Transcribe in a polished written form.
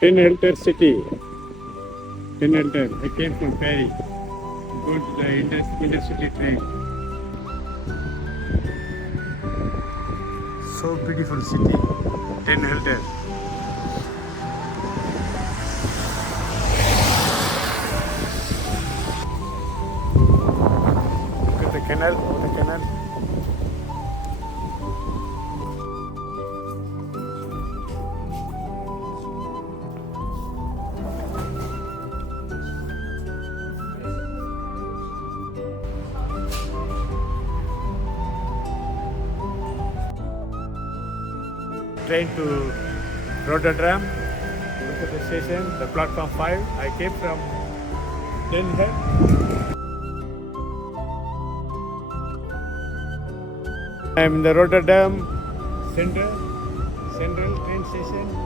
10 Helter City. 10 Helter. I came from Paris. Go to the intercity train. So beautiful city. 10 Helter. Look at the canal. Oh, the canal. Train to Rotterdam. Look at the station, the platform 5. I came from Den Haag. I am in the Rotterdam Central train station.